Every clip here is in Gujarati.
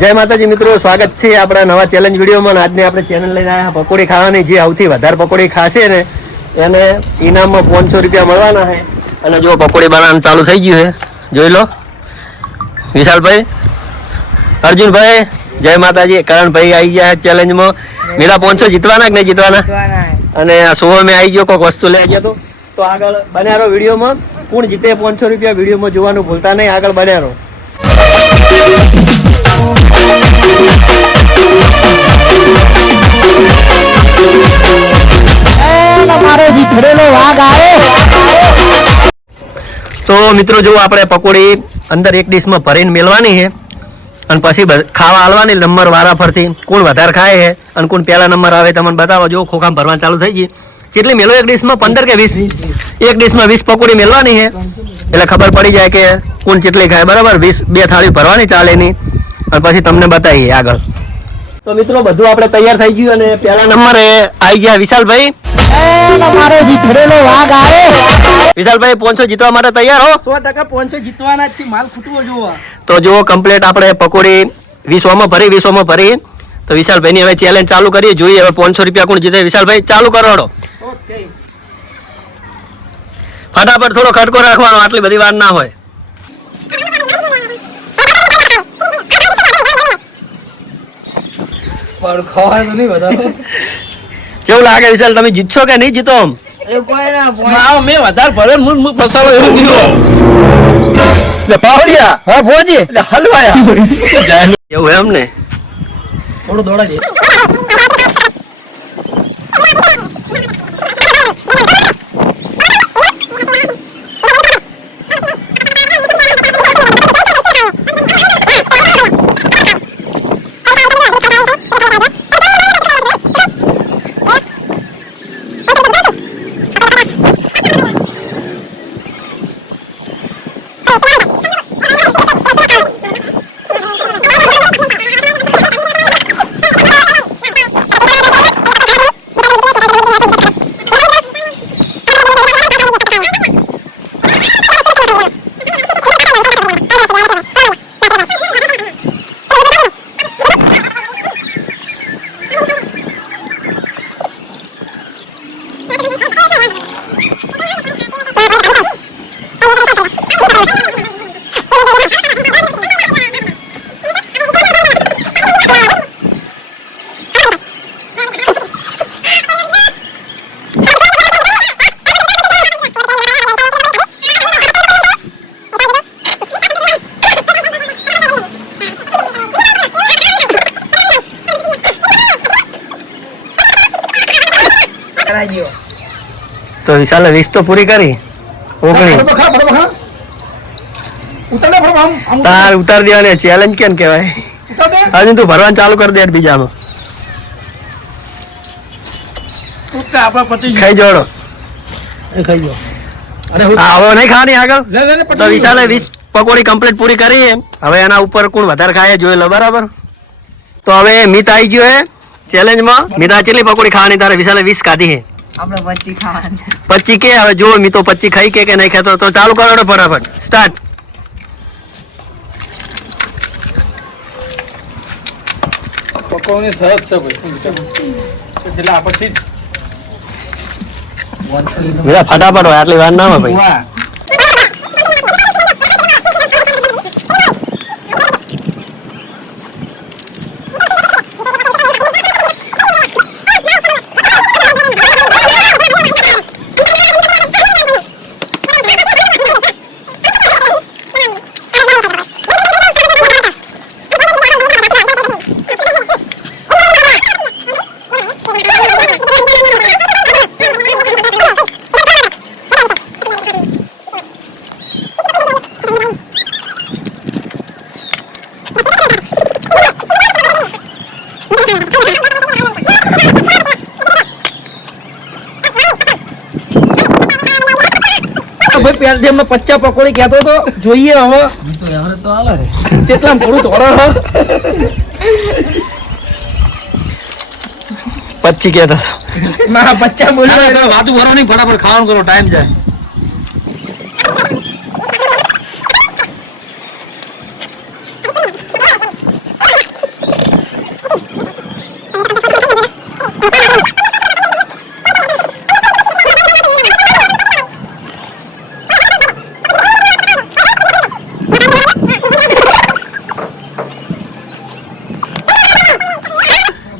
જય માતાજી મિત્રો, સ્વાગત છે આપણા નવા ચેલેન્જ વિડીયોમાં. આજની આપણે ચેનલ લઈને આવ્યા પકોડી ખાવાની. જે સૌથી વધારે પકોડી ખાશે ને એને ઇનામમાં 500 રૂપિયા મળવાના છે. અને જો પકોડી બનાવવાનું ચાલુ થઈ ગયું છે, જોઈ લો. વિશાલભાઈ, અર્જુનભાઈ, જય માતાજી. કરણભાઈ આવી ગયા ચેલેન્જમાં. મેરા 500 જીતવાના કે નહીં જીતવાના? અને આ શો મેં આવી ગયો, કોઈક વસ્તુ લઈ ગયો તો આગળ બન્યા રહો વિડીયોમાં. કોણ જીતે 500 રૂપિયા વિડીયોમાં જોવાનું ભૂલતા નહીં. આગળ બન્યા રહો. તો મિત્રો જો આપણે પકોડી અંદર એક ડીશમાં ભરીને મેળવાની છે અને પછી ખાવા આલવાની નંબર વારા ફરતી. કોણ વધારે ખાય છે અને કોણ પહેલા નંબર આવે તમને બતાવો. જો ખોખામાં ભરવાનું ચાલુ થઈ ગઈ. કેટલી મેળવો એક ડીશમાં? 15 કે 20? એક ડીશમાં 20 પકોડી મેળવાની છે એટલે ખબર પડી જાય કે કોણ કેટલી ખાય. બરાબર, 20 બે થાળી ભરવાની ચાલે ની અને પછી તમને બતાવીએ આગળ. તો મિત્રો બધું આપણે તૈયાર થઈ ગયું અને પહેલા નંબરે આવી ગયા વિશાલભાઈ. વિશાલભાઈ 500 જીતવા માટે તૈયાર હો? 100% 500 જીતવાના છે. માલ ખૂટવો જોવો. તો જુઓ કમ્પ્લીટ આપણે પકોડી 20 ભરી 20 ભરી. તો વિશાલભાઈની હવે ચેલેન્જ ચાલુ કરીએ, જોઈએ હવે 500 રૂપિયા કોણ જીતે. વિશાલભાઈ ચાલુ કરો. ઓકે, ફટાફટ થોડો ખટકો રાખવાનો, આટલી બધી વાર ના હોય. પણ ખવાય તો નહીં વધારે. કેવું લાગે વિશાલ, તમે જીતશો કે નહીં જીતો? મેં વધારે ભરે હું પસારો એવું દીધો. પાવડિયા હા ભોજી એટલે હલવાયા એવું એમ ને. થોડું દોડા છે. તો વિશાલે 20 તો પૂરી કરી. તાર ઉતાર દેવાની ચેલેન્જ કેમ કેવાય? હજુ તું ભરવાનું ચાલુ કરી દે બીજામાં. ખાઈ જોડો, ખાઈ જો. હવે નહીં ખાવાની આગળ. તો વિશાલે 20 પકોડી કમ્પ્લીટ પૂરી કરી. હવે એના ઉપર કોણ વધારે ખાય જોઈ લો. બરાબર, તો હવે મિત આવી ગયો હે ચેલેન્જમાં. મિતા કેટલી પકોડી ખાવાની તારે? વિશાલે 20 ખાધી હે. આપણે 25 ખાવાની. 25 કે હવે જો મી તો 25 ખાઈ કે નહીં ખાતો. તો ચાલુ કરો ફટાફટ, સ્ટાર્ટ. પકોડી સરસ છે ભાઈ. એટલે પછી ફટાફટ હોય, આટલી વાર ના હોય ભાઈ. ભાઈ પહેલથી અમે 50 પકોડી કહેતો તો જોઈએ હવે તો આવે કેટલા થોડું ધોરણ 25 કહેતા ના 50 બોલ્યો વાતું ભરો નહીં, ફટાફટ ખાવાનું કરો, ટાઈમ જાય.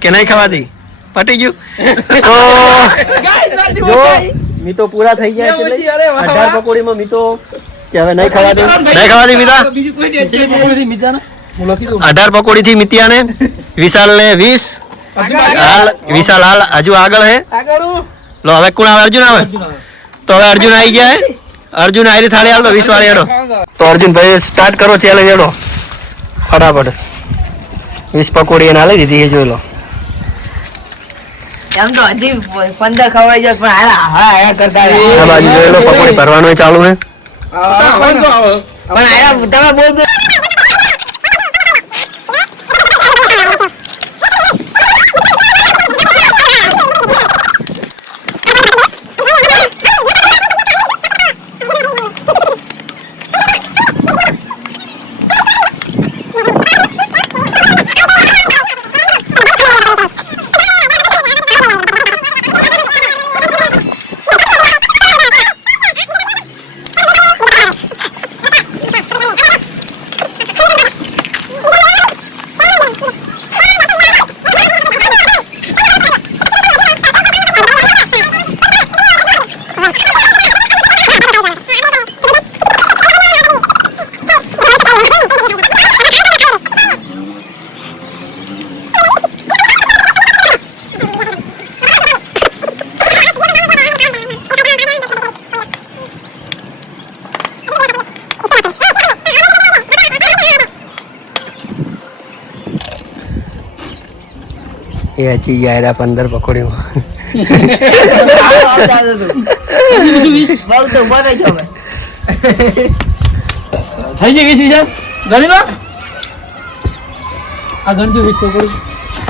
કે નહીં ખવાતી પટી ગયું તો જો મીતો પૂરા થઈ ગયા છે પછી અરે વાહ, 18 પકોડીમાં મીતો કે હવે નહીં ખવાતી મીતા બીજી કોઈ ટેન્શન નહીં મિતાના હું લખી દઉં 18 પકોડી થી મિતિયાને વિશાલ ને 20 હાલ વિશાલ હાલ હજુ આગળ હે આગળ લો હવે કોણ આવે અર્જુન આવે તો હવે અર્જુન આવી ગયા હે અર્જુન આરી થાળી હાલ તો 20 વાળી એડો તો અર્જુન ભાઈ સ્ટાર્ટ કરો ચેલેન્જ એડો ફટાફટ 20 પકોડી એને હાલી દીધી એ જોઈ લો એમ તો હજી 15 ખવાઈ જાય પણ હારા કરતા રહે. આ બાજુ જોઈ લો પકોડી ભરવાનું ચાલુ હે પણ પણ તમે બોલ એ હજી ગયા 15 પકોડીમાં બહુ તો બને છે હવે. થઈ જાય 20 વિચાર ગણી લો આ ગણજો 20 પકોડી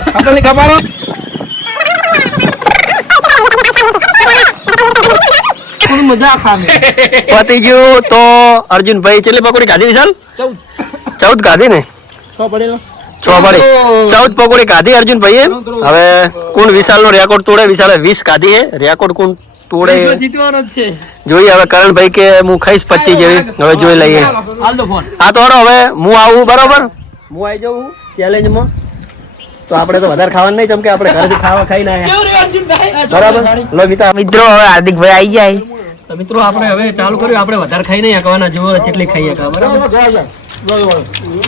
આપણને કપારો કોણ મજા ખાને પતી ગયું તો અર્જુન ભાઈ કેટલી પકોડી ખાધી વિશાલ 14 ખાધી ને 6 પડેલો 6 પડી 14 પકોડી ખાધી અર્જુન ભાઈએ હવે કોણ વિશાલ નો રેકોર્ડ તોડે વિશાલે 20 ખાધી હે રેકોર્ડ કોણ તોડે જીતવાનો જ છે જોઈએ હવે કરણભાઈ કે હું ખાઈશ 25 જેવી હવે જોઈ લઈએ હાલ દો ફોન હા તો હળો હવે હું આવું બરોબર હું આવી જાઉં ચેલેન્જમાં તો આપણે તો વધારે ખાવાનું નહીં કેમ કે આપણે ઘરેથી ખાવા ખાઈને આયા કેવું રે અર્જુનભાઈ બરાબર લો મિતા મિત્રો હવે હાર્દિકભાઈ આવી જાય તો મિત્રો આપણે હવે ચાલુ કર્યું આપણે વધારે ખાઈ નહીં હકવાના જુઓ કેટલી ખાઈએ કા બરાબર મેં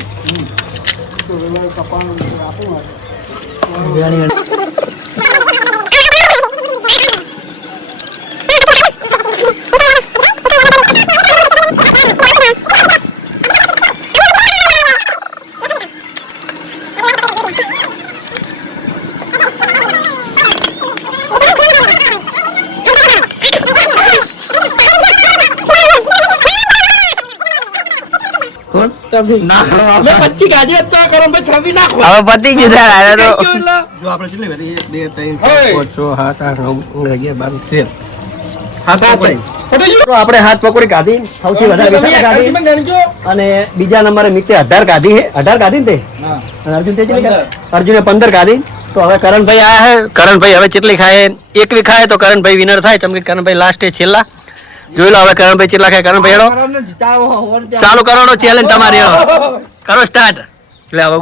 25 ગાજી હતા કરમ ભાઈ 26 નાખો હવે પતી ગયું તારે તો જો આપણે કેટલી બધી 1 2 3 4 5 6 7 8 9 10 11 12 13 7 પકોડી તો આપણે 7 પકોડી ખાધી સૌથી વધારે વિશાલ ખાધી ગણજો અને બીજા નંબરે મિતે 18 ખાધી હે 18 ખાધી ને તે અને અર્જુન તે કેટલી ખાધી? અર્જુને 15 ખાધી તો હવે કરણભાઈ આયા હે કરણભાઈ હવે કેટલી ખાય એકવી ખાય તો કરણભાઈ વિનર થાય ચમ કે કરણભાઈ લાસ્ટ છેલ્લા જોઈ લો હવે કરણભાઈ કેટલા ખાય કરણભાઈ હેડો ચાલુ કરો નો ચેલેન્જ તમારી હેડો કરો સ્ટાર્ટ એટલે હવે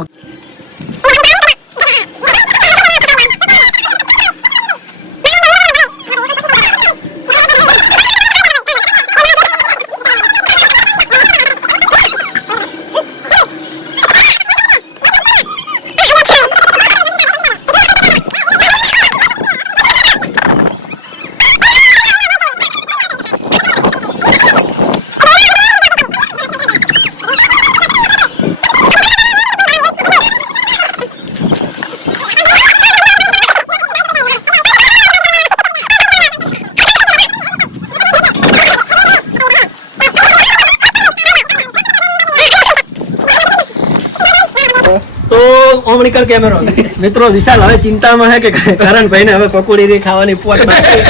તો ઓમણી કર કેમેરો મિત્રો વિશાલ હવે ચિંતામાં હે કે કરણભાઈ ને હવે પકોડી રી ખાવાની પોટ બાકી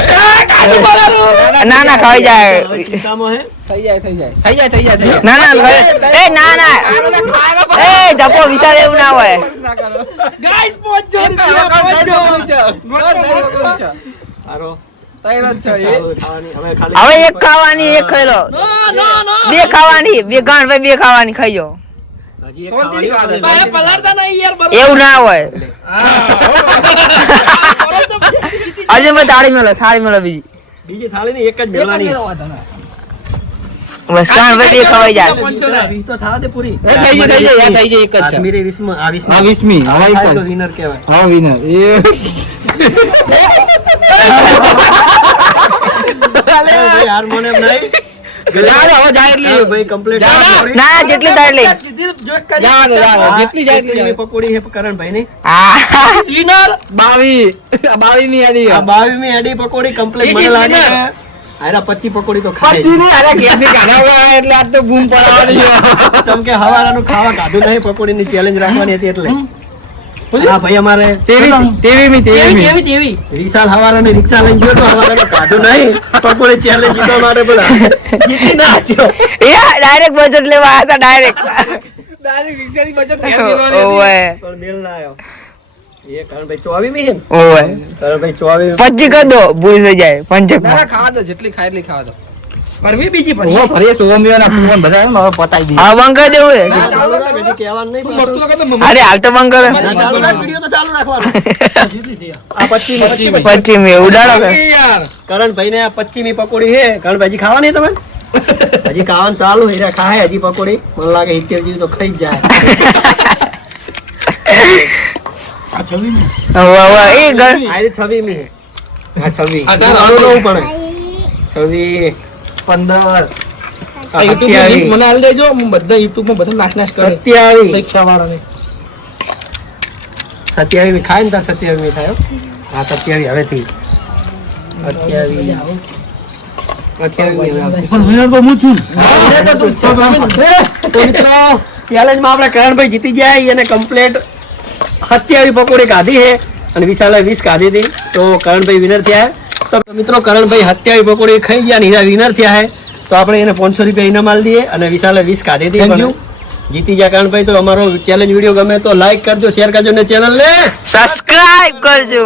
ના ના ખાઈ જાય હવે ચિંતામાં હે થઈ જાય ના ના એ ના ના એ જપો વિશાલ એવું ના હોય ગાઈસ પહોંચો હારો હવે એક ખાવાની એક ખાઈ લો બે ખાવાની બે ગાંઠ ભાઈ બે ખાવાની ખાઈ જાઓ પલાળતા નહીં યાર એવું ના હોય આજે મેં થાળી મેલો બીજી બીજી થાળી ની એક જ મેળવાની બસ કાન ભાઈ ખવાઈ જાય વીસ તો થાવા દે પૂરી થઈ જાય એક જ છે આઠમી 20 આ 20 આ 20મી આ થાય તો વિનર કહેવાય હા વિનર એ ભાઈ હાર્મોનિયમ નહીં ભાઈ કમ્પ્લીટ ના જેટલી થાય લઈ જેટલી જાય એટલી જાય. પકોડી હે કરણભાઈ ની હા વિનર 22 મી આડી આ 22મી એડી પકોડી કમ્પ્લીટ મને લાગે છે આરા 25 પકોડી તો ખાઈ પછી ની અરે ઘેરથી કાઢાવા એટલે આજ તો બૂમ પડાવવાની કેમ કે હવારાનું ખાવા કાઢું નહીં પકોડી ની ચેલેન્જ રાખવાની હતી એટલે હા ભાઈ અમારે તેવી વિશાલ હવારાની રિક્ષા લઈને ગયો તો હવારાનું કાઢું નહીં પકોડી ચેલેન્જ જીતવા માટે બોલા જીતી ના આચ્યો એ ડાયરેક્ટ બચત લેવા હતા ડાયરેક્ટ ડાયરેક્ટ રિક્ષાની બચત ઘેર દેવાની ઓવે પણ મેળ ના આવ્યો એ કરણભાઈ 24મી હે ને? ઓવે કરણભાઈ 24મી 25 કર દો ભૂલ થઈ જાય ના પંચક ખાવા દો જેટલી ખાય એટલી ખાવા દો પરવી બીજી ઓ ફરી સોમિયો ના ફોન બધા એમ હવે પતાઈ દી હા બંધ કરી દેવું હે. ચાલુ રાખ હજી કહેવાનું નહીં પાછું. મરતું કદમ અરે હાલ તો બંધ કરો ના, ચાલુ રાખ વિડીયો તો ચાલુ રાખવાનો આ 25મી 25 મે ઉડાડો કે યાર કરણભાઈ ને આ 25મી પકોડી છે કરણભાઈ હજી ખાવાની તમે હજી ખાવાનું ચાલુ હીરા ખાય હજી પકોડી મને લાગે 70 જેવી તો ખાઈ જ જાય હવે એ ઘર આ 26મી આ 26 આ તાર આનું નવું પણ 26 15 આ YouTube 27 મને આલ દેજો હું બધા YouTube માં બધા નાશ કરે 27 પરીક્ષા વાળાને 27મી ખાય ને તાર 27મી થાય હો. હા 27 હવેથી 28મી આવશે. પણ વિનર તો હું છું તો મિત્રો ચેલેન્જમાં આપણે કરણભાઈ જીતી જાય અને કમ્પ્લેટ 27 પકોડી કાઢી છે અને વિશાલે 20 કાઢી હતી તો કરણભાઈ વિનર થયા તો મિત્રો કરણભાઈ 27 પકોડી ખાઈ ગયા ને હીરા વિનર થયા છે તો આપણે એને 500 રૂપિયા ઇનામ આલી દઈએ અને વિશાલે 20 કાઢી હતી Thank પણ you. જીતી ગયા કરણભાઈ તો અમારો ચેલેન્જ વિડીયો ગમે તો લાઈક કરજો શેર કરજો ને ચેનલને સબસ્ક્રાઇબ કરજો